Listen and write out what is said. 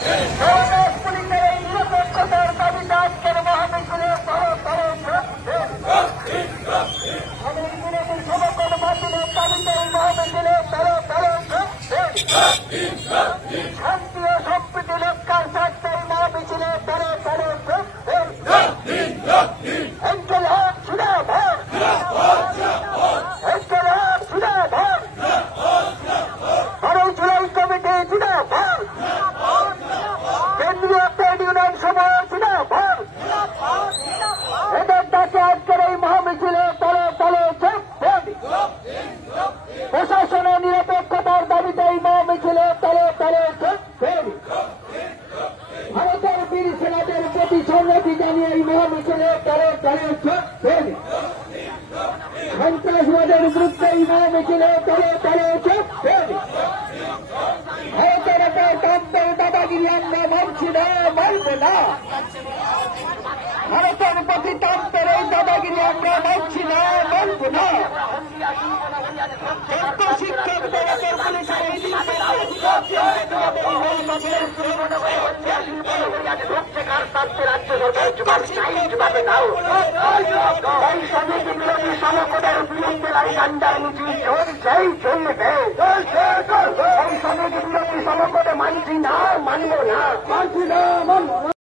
পুলিশের এই নিরপেক্ষতার দাবিতে আজকের মহামিছিলে সমগ্র বাতিলের দাবিতে এই মহামিছিলে শান্তি ও সম্প্রীতি রক্ষার স্বার্থে এই মহামিছিলে এঙ্কেল হক সুরা ভর এঙ্কেল হক সুরা ভর 12 জুলাই কমিটি সুরা ভর কেন্দ্রীয় ট্রেড ইউনিয়ন সমূহ সুরা ভর এদের ডাকে আজকের এই মহামিছিলে প্রশাসনের নিরপেক্ষতার দাবিতে এই মহামিছিলে ভারতের বীর সেনাদের প্রতি সংহতি জানিয়ে এই মহামিছিলে সন্ত্রাসবাদের বিরুদ্ধে এই মহামিছিলে ভারতের একান্তের দাদাগিরি আমরা মানছি না, মানব না। ভারতের প্রতি তন্ত্রের এই দাদাগিরি আমরা মানছি না, মানব না। শিক্ষকদের পুলিশের এই সমকদের বিরুদ্ধে গান্ডার মিছিল চলছেই চলবে। এই সমিতি বিরোধী সমকদে মানছি না, মানব না, মানছি না, মানব না।